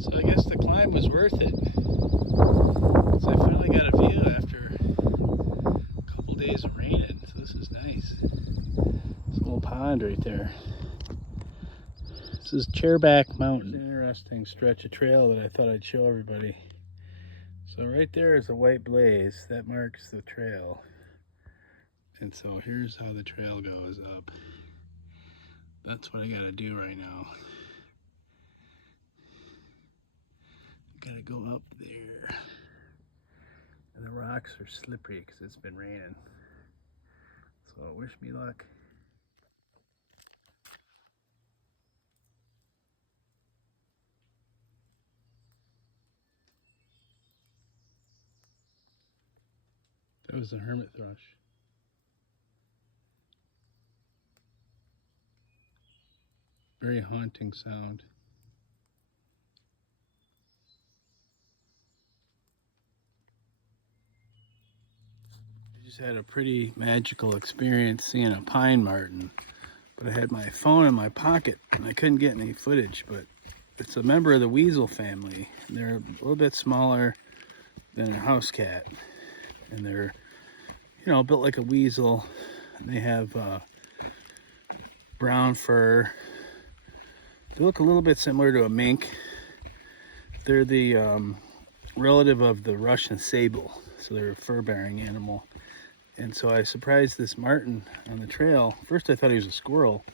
So I guess the climb was worth it. So I finally got a view after a couple days of raining. So this is nice. It's a little pond right there. This is Chairback Mountain. An interesting stretch of trail that I thought I'd show everybody. So right there is a white blaze. That marks the trail. And so here's how the trail goes up. That's what I gotta do right now. I gotta go up there. And the rocks are slippery because it's been raining. So wish me luck. That was a hermit thrush. Very haunting sound. I just had a pretty magical experience seeing a pine marten, but I had my phone in my pocket and I couldn't get any footage, but it's a member of the weasel family. They're a little bit smaller than a house cat, and they're, you know, built like a weasel. And they have brown fur. They look a little bit similar to a mink. They're the relative of the Russian sable, so they're a fur-bearing animal. And so I surprised this marten on the trail. First I thought he was a squirrel,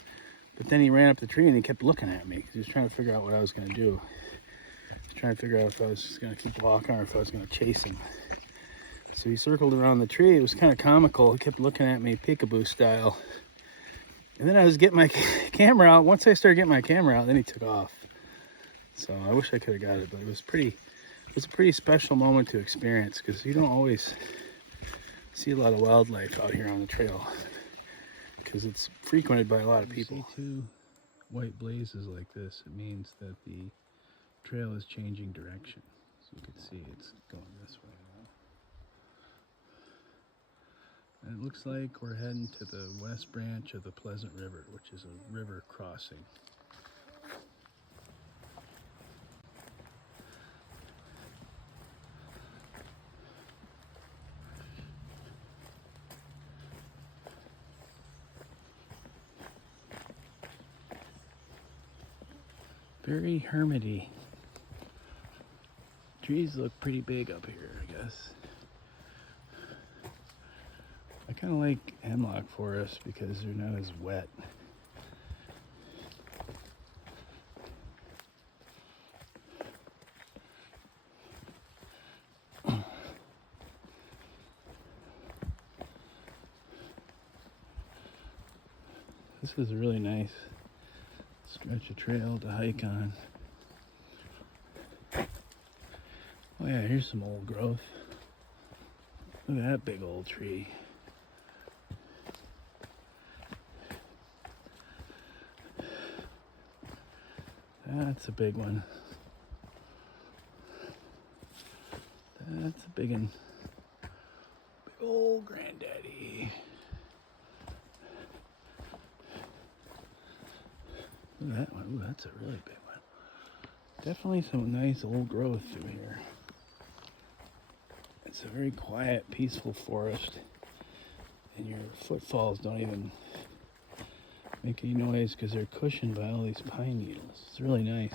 but then he ran up the tree and he kept looking at me because he was trying to figure out what I was going to do. He was trying to figure out if I was just going to keep walking or if I was going to chase him. So he circled around the tree. It was kind of comical. He kept looking at me peekaboo style. And then I was getting my camera out. Once I started getting my camera out, then he took off. So I wish I could have got it, but it was a pretty special moment to experience because you don't always see a lot of wildlife out here on the trail because it's frequented by a lot of people. You see two white blazes like this, it means that the trail is changing direction. So you can see it's going this way now. And it looks like we're heading to the west branch of the Pleasant River, which is a river crossing. Very hermity. Trees look pretty big up here, I guess. I kind of like hemlock forests because they're not as wet. This is a really nice stretch of trail to hike on. Oh yeah, here's some old growth. Look at that big old tree. That's a big one. That's a big one. Big old granddaddy. Look at that one. Ooh, that's a really big one. Definitely some nice old growth through here. It's a very quiet, peaceful forest. And your footfalls don't even make any noise because they're cushioned by all these pine needles. It's really nice.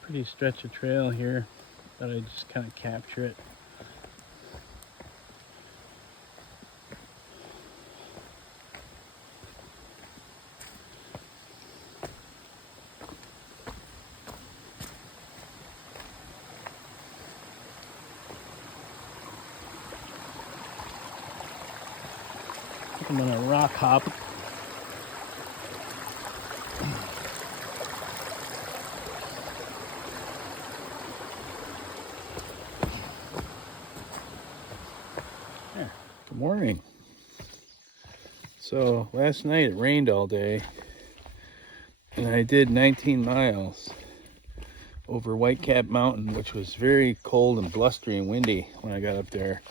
Pretty stretch of trail here. Thought I'd just kind of capture it. I'm gonna rock hop. There. Good morning. So last night it rained all day and I did 19 miles over Whitecap Mountain, which was very cold and blustery and windy when I got up there.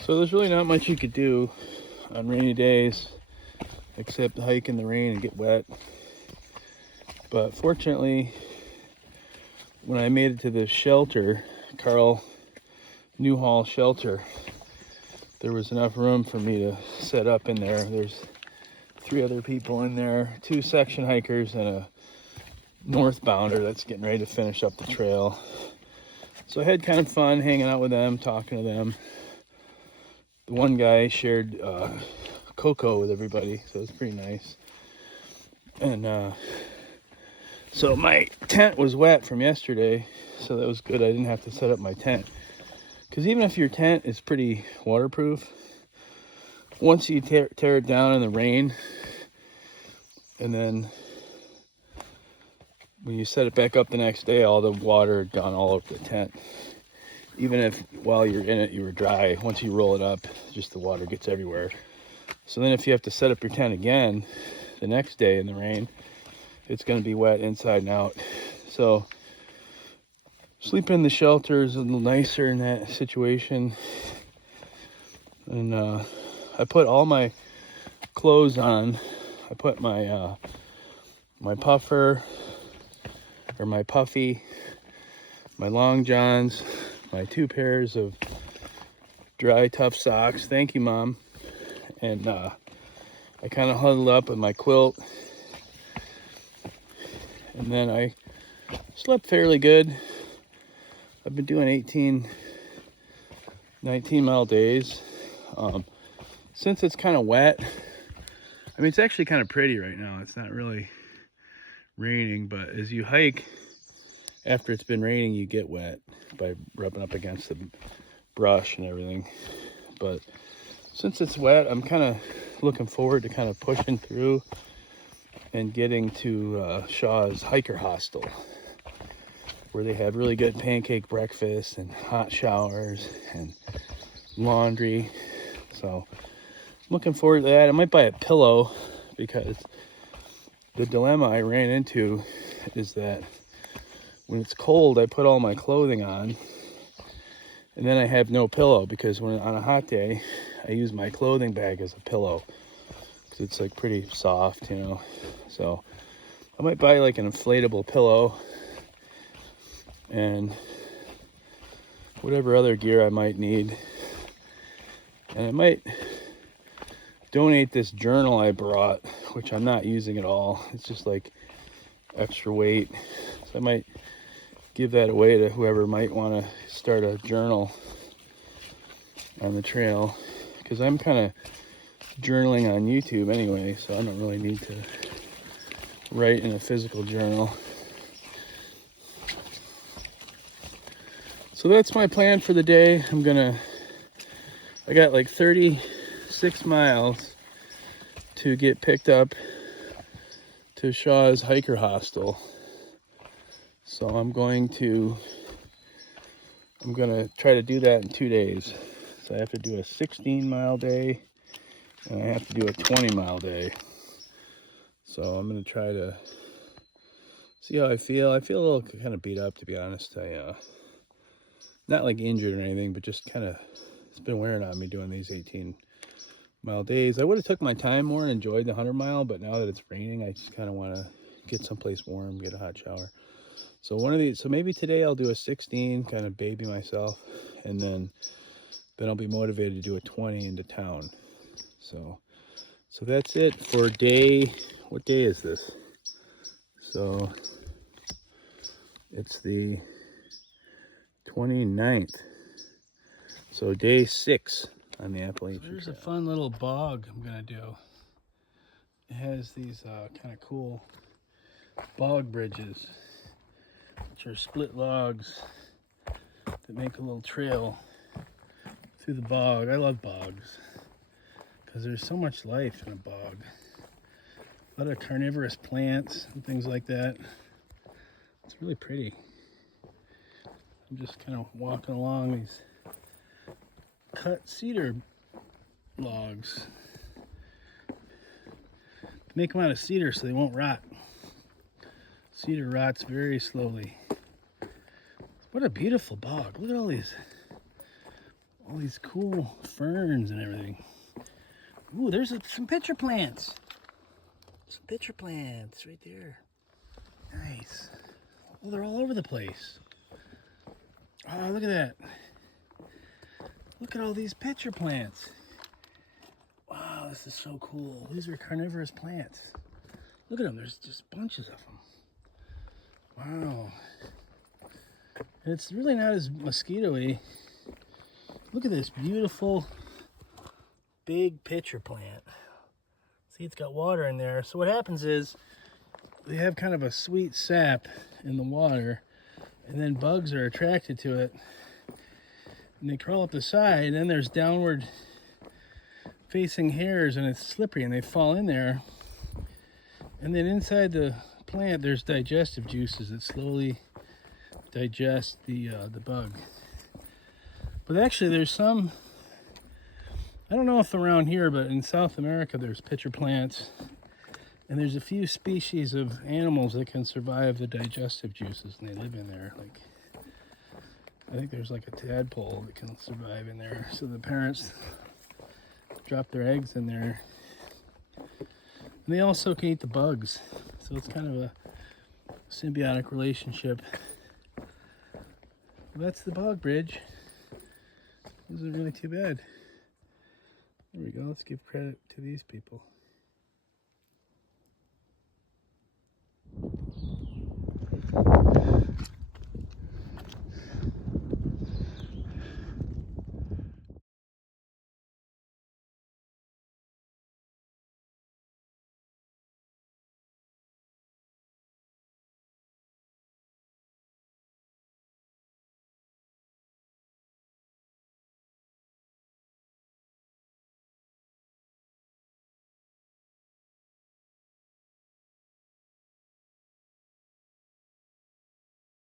So there's really not much you could do on rainy days except hike in the rain and get wet. But fortunately, when I made it to the shelter, Carl Newhall shelter, there was enough room for me to set up in there. There's 3 other people in there, 2 section hikers and a northbounder that's getting ready to finish up the trail. So I had kind of fun hanging out with them, talking to them. The one guy shared cocoa with everybody, so it was pretty nice. And so my tent was wet from yesterday, so that was good. I didn't have to set up my tent. Because even if your tent is pretty waterproof, once you tear it down in the rain, and then when you set it back up the next day, all the water had gone all over the tent. Even if while you're in it you were dry, once you roll it up, just the water gets everywhere. So then if you have to set up your tent again the next day in the rain, it's going to be wet inside and out. So sleeping in the shelter is a little nicer in that situation. And I put all my clothes on. I put my my puffer, or my puffy, my long johns, my 2 pairs of dry tough socks. Thank you, Mom. And I kind of huddled up in my quilt. And then I slept fairly good. I've been doing 19-mile days. Since it's kind of wet, I mean, it's actually kind of pretty right now. It's not really raining, but as you hike, after it's been raining, you get wet by rubbing up against the brush and everything. But since it's wet, I'm kind of looking forward to kind of pushing through and getting to Shaw's Hiker Hostel, where they have really good pancake breakfast and hot showers and laundry. So looking forward to that. I might buy a pillow, because the dilemma I ran into is that when it's cold, I put all my clothing on, and then I have no pillow, because when on a hot day, I use my clothing bag as a pillow, because it's like pretty soft, you know. So I might buy like an inflatable pillow and whatever other gear I might need. And I might donate this journal I brought, which I'm not using at all. It's just like extra weight. So I might give that away to whoever might want to start a journal on the trail, because I'm kind of journaling on YouTube anyway, so I don't really need to write in a physical journal. So that's my plan for the day. I got like 36 miles to get picked up to Shaw's Hiker Hostel. So I'm going to try to do that in 2 days. So I have to do a 16-mile day, and I have to do a 20-mile day. So I'm going to try to see how I feel. I feel a little kind of beat up, to be honest. Not like injured or anything, but just kind of, it's been wearing on me doing these 18-mile days. I would have took my time more and enjoyed the 100-mile, but now that it's raining, I just kind of want to get someplace warm, get a hot shower. So maybe today I'll do a 16, kind of baby myself, and then I'll be motivated to do a 20 into town. So that's it for what day is this? So it's the 29th. So day 6 on the Appalachian Trail. There's a fun little bog I'm gonna do. It has these kind of cool bog bridges, which are split logs that make a little trail through the bog. I love bogs because there's so much life in a bog. A lot of carnivorous plants and things like that. It's really pretty. I'm just kind of walking along these cut cedar logs. Make them out of cedar so they won't rot. Cedar rots very slowly. What a beautiful bog. Look at all these cool ferns and everything. Ooh, there's some pitcher plants. Some pitcher plants right there. Nice. Oh, they're all over the place. Oh, look at that. Look at all these pitcher plants. Wow, this is so cool. These are carnivorous plants. Look at them. There's just bunches of them. Wow. And it's really not as mosquito-y. Look at this beautiful big pitcher plant. See, it's got water in there. So what happens is they have kind of a sweet sap in the water, and then bugs are attracted to it, and they crawl up the side, and then there's downward facing hairs, and it's slippery, and they fall in there. And then inside the plant there's digestive juices that slowly digest the bug. But actually there's some, I don't know if around here, but in South America there's pitcher plants, and there's a few species of animals that can survive the digestive juices, and they live in there. Like, I think there's like a tadpole that can survive in there, so the parents drop their eggs in there. And they also can eat the bugs, so it's kind of a symbiotic relationship. Well, that's the bog bridge. This isn't really too bad. There we go. Let's give credit to these people.